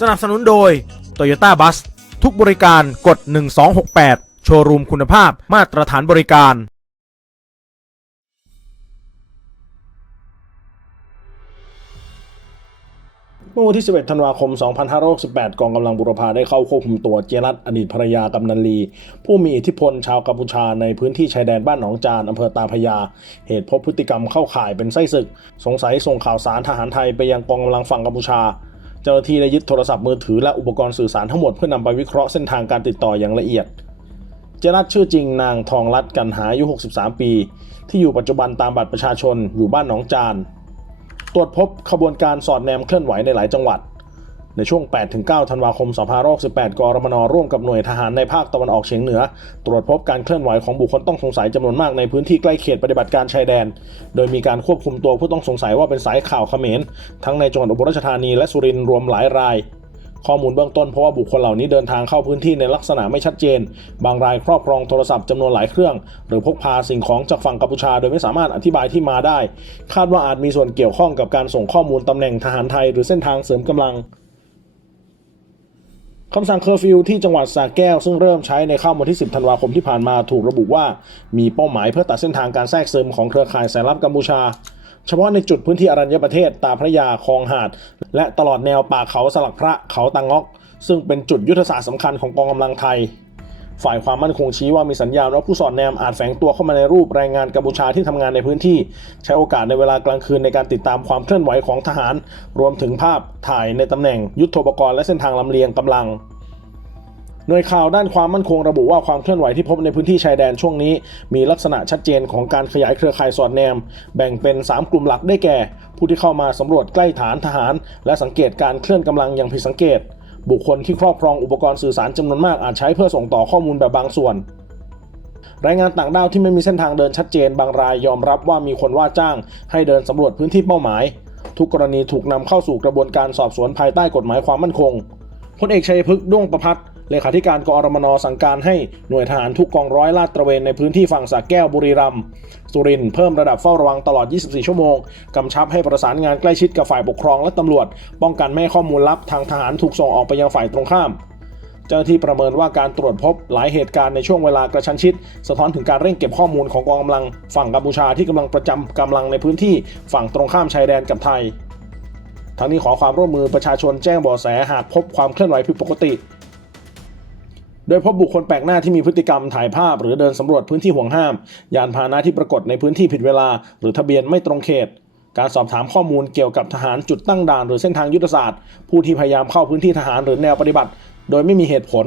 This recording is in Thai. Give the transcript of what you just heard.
สนับสนุนโดย Toyota Bus ทุกบริการกด 1268 โชว์รูมคุณภาพมาตรฐานบริการ เมื่อวันที่ 11 ธันวาคม 2568 กองกำลังบุรพาได้เข้าควบคุมตัวเจรัตอดีตภรรยากำนันลี ผู้มีอิทธิพลชาวกัมพูชาในพื้นที่ชายแดนบ้านหนองจานอำเภอตาพยา เหตุพบพฤติกรรมเข้าข่ายเป็นไส้ศึก สงสัยส่งข่าวสารทหารไทยไปยังกองกำลังฝั่งกัมพูชา เจ้าหน้าที่ได้ยึดโทรศัพท์มือถือและอุปกรณ์สื่อสารทั้งหมดเพื่อนำไปวิเคราะห์เส้นทางการติดต่ออย่างละเอียด เจรัตชื่อจริงนางทองรัตกันหาอายุ 63 ปี ที่อยู่ปัจจุบันตามบัตรประชาชนอยู่บ้านหนองจาน ตรวจพบขบวนการสอดแนมเคลื่อนไหวในหลายจังหวัด ในช่วง 8-9 ธันวาคม 2568กรมนร่วมกับหน่วยทหารในภาคตะวันออกเฉียงเหนือ ตรวจพบการเคลื่อนไหวของบุคคลต้องสงสัยจำนวนมากในพื้นที่ใกล้เขตปฏิบัติการชายแดน โดยมีการควบคุมตัวผู้ต้องสงสัยว่าเป็นสายข่าวเขมร ทั้งในจังหวัดอุบลราชธานีและสุรินทร์รวมหลายรายข้อมูลเบื้องต้นเพราะว่าบุคคลเหล่านี้เดินทางเข้าพื้นที่ในลักษณะไม่ชัดเจน บางรายครอบครองโทรศัพท์จำนวนหลายเครื่อง หรือพกพาสิ่งของจากฝั่งกัมพูชา โดยไม่สามารถอธิบายที่มาได้ คาดว่าอาจมีส่วนเกี่ยวข้องกับการส่งข้อมูลตำแหน่งทหารไทย หรือเส้นทางเสริมกำลัง คำสั่งเคอร์ฟิวที่จังหวัดสระแก้ว ซึ่งเริ่มใช้ในค่ำวันที่ 10 ธันวาคมที่ผ่านมาถูกระบุว่า มีเป้าหมายเพื่อตัดเส้นทางการแทรกซึมของเครือข่ายสายลับกัมพูชา เฉพาะในจุดพื้นที่อรัญญประเทศตาพระยาคลองหาด และตลอดแนวป่าเขาสลักพระเขาตังงอก ซึ่งเป็นจุดยุทธศาสตร์สำคัญของกองกำลังไทย ฝ่ายความมั่นคงชี้ว่ามีสัญญาณว่าผู้สอดแนมอาจแฝงตัวเข้ามาในรูปแรงงานกัมพูชาที่ทำงานในพื้นที่ ใช้โอกาสในเวลากลางคืนในการติดตามความเคลื่อนไหวของทหาร รวมถึงภาพถ่ายในตำแหน่งยุทโธปกรณ์และเส้นทางลำเลียงกำลังหน่วยข่าวด้านความมั่นคงระบุว่าความเคลื่อนไหวที่พบในพื้นที่ชายแดนช่วงนี้ มีลักษณะชัดเจนของการขยายเครือข่ายสอดแนม แบ่งเป็น 3 กลุ่มหลักได้แก่ ผู้ที่เข้ามาสำรวจใกล้ฐานทหาร และสังเกตการเคลื่อนกำลังอย่างผิดสังเกต บุคคลที่ครอบครองอุปกรณ์สื่อสารจำนวนมากอาจใช้เพื่อส่งต่อข้อมูลแบบบางส่วน รายงานต่างด้าวที่ไม่มีเส้นทางเดินชัดเจน บางรายยอมรับว่ามีคนว่าจ้าง ให้เดินสำรวจพื้นที่เป้าหมาย ทุกกรณีถูกนำเข้าสู่กระบวนการสอบสวนภายใต้กฎหมายความมั่นคงพลเอกชัยพฤกษ์ด้วงประพัฒน์ เลขาธิการกอรมนสั่งการให้หน่วยทหารทุกกองร้อยลาดตระเวนในพื้นที่ฝั่งสระแก้วบุรีรัมย์สุรินทร์เพิ่มระดับเฝ้าระวังตลอด 24 ชั่วโมง กำชับให้ประสานงานใกล้ชิดกับฝ่ายปกครองและตำรวจ ป้องกันไม่ให้ข้อมูลลับทางทหารถูกส่งออกไปยังฝ่ายตรงข้ามเจ้าหน้าที่ประเมินว่าการตรวจพบหลายเหตุการณ์ในช่วงเวลากระชั้นชิด สะท้อนถึงการเร่งเก็บข้อมูลของกองกำลังฝั่งกัมพูชาที่กำลังประจำกำลังในพื้นที่ฝั่งตรงข้ามชายแดนกับไทย ทั้งนี้ขอความร่วมมือประชาชนแจ้งเบาะแสหากพบความเคลื่อนไหวผิดปกติ โดยพบบุคคลแปลกหน้าที่มีพฤติกรรมถ่ายภาพ หรือเดินสำรวจพื้นที่ห่วงห้าม ยานพาหนะที่ปรากฏในพื้นที่ผิดเวลา หรือทะเบียนไม่ตรงเขต การสอบถามข้อมูลเกี่ยวกับทหารจุดตั้งด่าน หรือเส้นทางยุทธศาสตร์ ผู้ที่พยายามเข้าพื้นที่ทหารหรือแนวปฏิบัติ โดยไม่มีเหตุผล